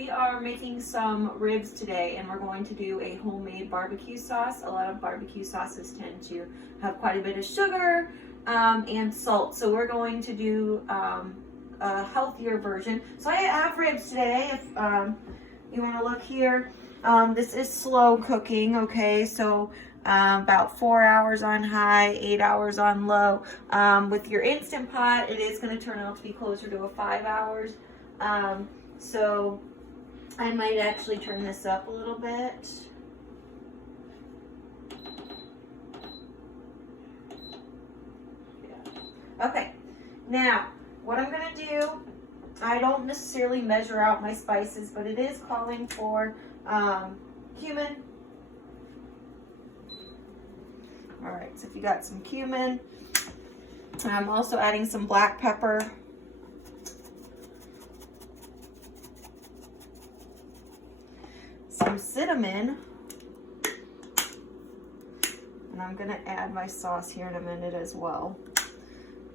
we are making some ribs today, and we're going to do a homemade barbecue sauce. A lot of barbecue sauces tend to have quite a bit of sugar and salt, so we're going to do a healthier version. So I have ribs today. If you want to look here, this is slow cooking, okay? So about 4 hours on high, 8 hours on low. With your Instant Pot, it is going to turn out to be closer to a 5 hours. So I might actually turn this up a little bit. Yeah. Okay, now what I'm going to do, I don't necessarily measure out my spices, but it is calling for cumin. All right, so if you got some cumin, I'm also adding some black pepper. Some cinnamon, and I'm going to add my sauce here in a minute as well.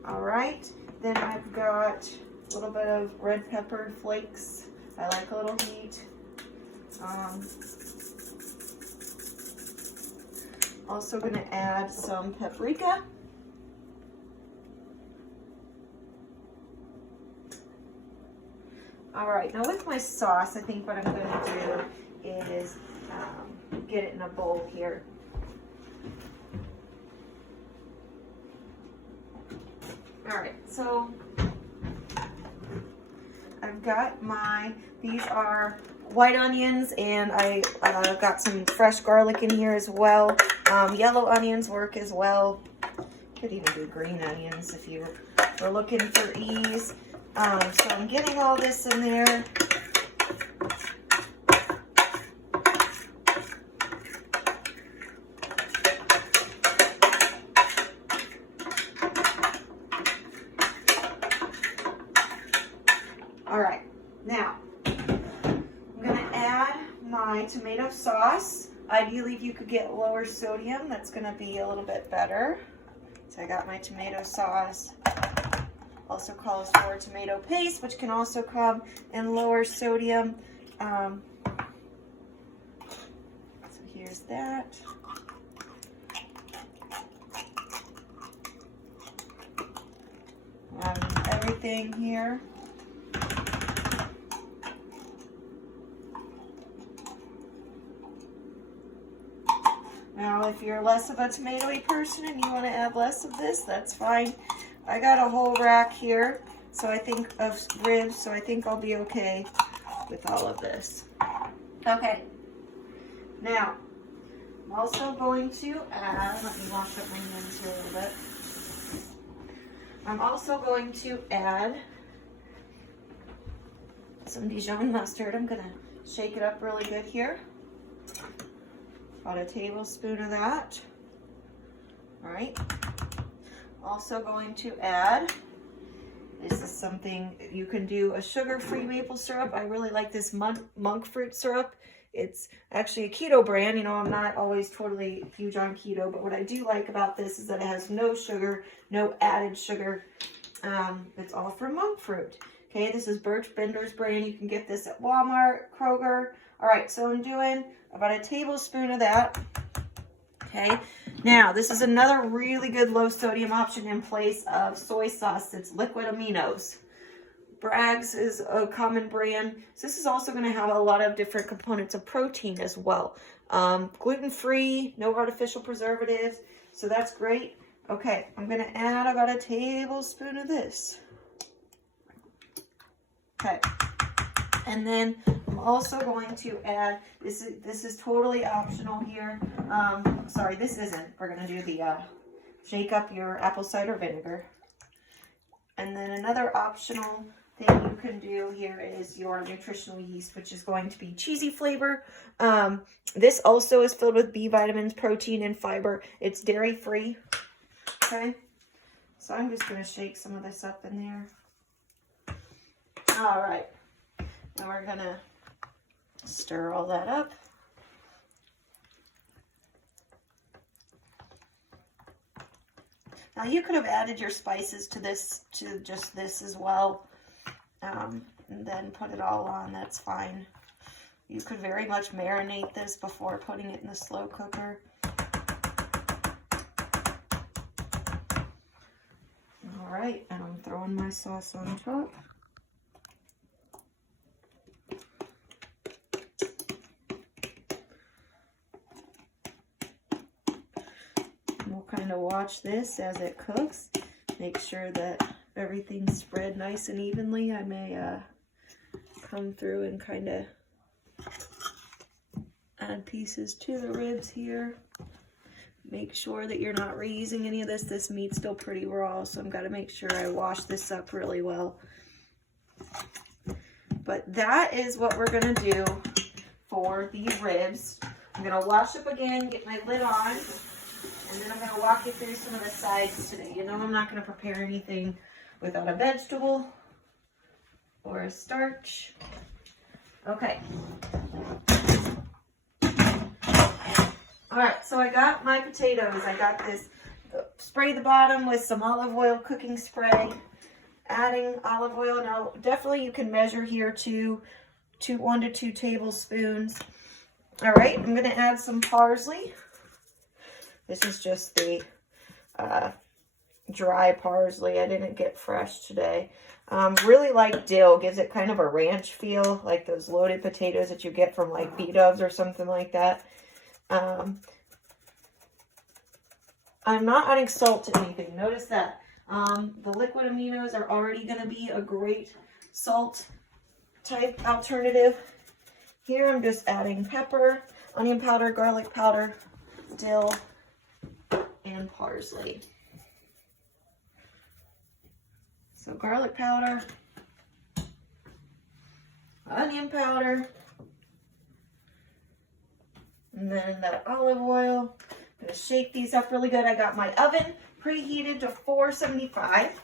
All right, then I've got a little bit of red pepper flakes. I like a little heat. Also going to add some paprika. All right, now with my sauce, I think what I'm going to do is get it in a bowl here. All right, so I've got these are white onions, and I got some fresh garlic in here as well. Yellow onions work as well. Could even do green onions if you were looking for ease. So I'm getting all this in there. All right, now I'm going to add my tomato sauce. Ideally, if you could get lower sodium, that's going to be a little bit better. So I got my tomato sauce. Also calls for tomato paste, which can also come in lower sodium. So here's that. Everything here. Now, if you're less of a tomatoey person and you want to add less of this, that's fine. I got a whole rack here, so I think of ribs, so I think I'll be okay with all of this. Okay. Now, I'm also going to add, let me wash up my hands here a little bit. I'm also going to add some Dijon mustard. I'm going to shake it up really good here. About a tablespoon of that. All right. Also going to add, this is something you can do, a sugar-free maple syrup. I really like this monk fruit syrup. It's actually a keto brand. You know, I'm not always totally huge on keto, but what I do like about this is that it has no sugar, no added sugar. It's all from monk fruit. Okay, this is Birch Bender's brand. You can get this at Walmart, Kroger. All right, so I'm doing about a tablespoon of that. Okay, now this is another really good low sodium option in place of soy sauce. It's liquid aminos. Bragg's is a common brand. So this is also going to have a lot of different components of protein as well. Gluten-free, no artificial preservatives. So that's great. Okay, I'm going to add about a tablespoon of this. Okay, and then I'm also going to add, this is totally optional here. Sorry, this isn't. We're going to do the shake up your apple cider vinegar. And then another optional thing you can do here is your nutritional yeast, which is going to be cheesy flavor. This also is filled with B vitamins, protein, and fiber. It's dairy-free. Okay, so I'm just going to shake some of this up in there. All right, now we're going to stir all that up. Now you could have added your spices to this, to just this as well. and then put it all on, that's fine. You could very much marinate this before putting it in the slow cooker. All right, and I'm throwing my sauce on top. We'll kind of watch this as it cooks. Make sure that everything's spread nice and evenly. I may come through and kind of add pieces to the ribs here. Make sure that you're not reusing any of this. This meat's still pretty raw, so I've got to make sure I wash this up really well. But that is what we're going to do for the ribs. I'm going to wash up again, get my lid on, and then I'm going to walk you through some of the sides today. You know I'm not going to prepare anything without a vegetable or a starch. Okay. All right, so I got my potatoes. I got this, spray the bottom with some olive oil cooking spray, adding olive oil. Now, definitely you can measure here to 1 to 2 tablespoons. All right, I'm gonna add some parsley. This is just the dry parsley. I didn't get fresh today. Really like dill, gives it kind of a ranch feel, like those loaded potatoes that you get from like B-Dubs or something like that. I'm not adding salt to anything. Notice that. The liquid aminos are already going to be a great salt type alternative. Here I'm just adding pepper, onion powder, garlic powder, dill, and parsley. So garlic powder, onion powder, and then that olive oil. I'm going to shake these up really good. I got my oven preheated to 475.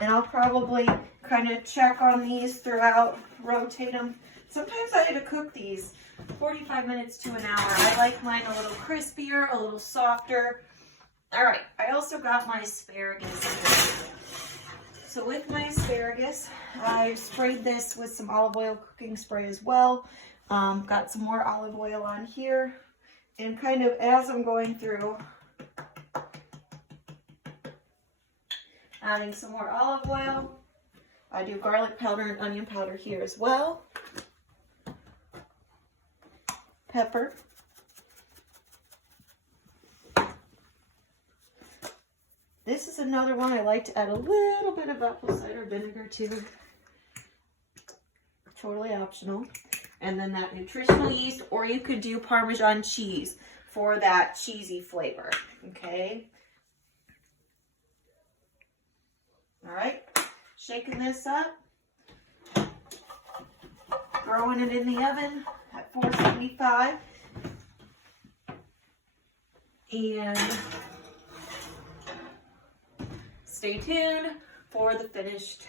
And I'll probably kind of check on these throughout, rotate them. Sometimes I have to cook these 45 minutes to an hour. I like mine a little crispier, a little softer. All right, I also got my asparagus. So with my asparagus, I sprayed this with some olive oil cooking spray as well. Got some more olive oil on here. And kind of as I'm going through, adding some more olive oil. I do garlic powder and onion powder here as well. Pepper. This is another one I like to add a little bit of apple cider vinegar to. Totally optional. And then that nutritional yeast, or you could do Parmesan cheese for that cheesy flavor. Okay. All right. Shaking this up. Throwing it in the oven at 475. And stay tuned for the finished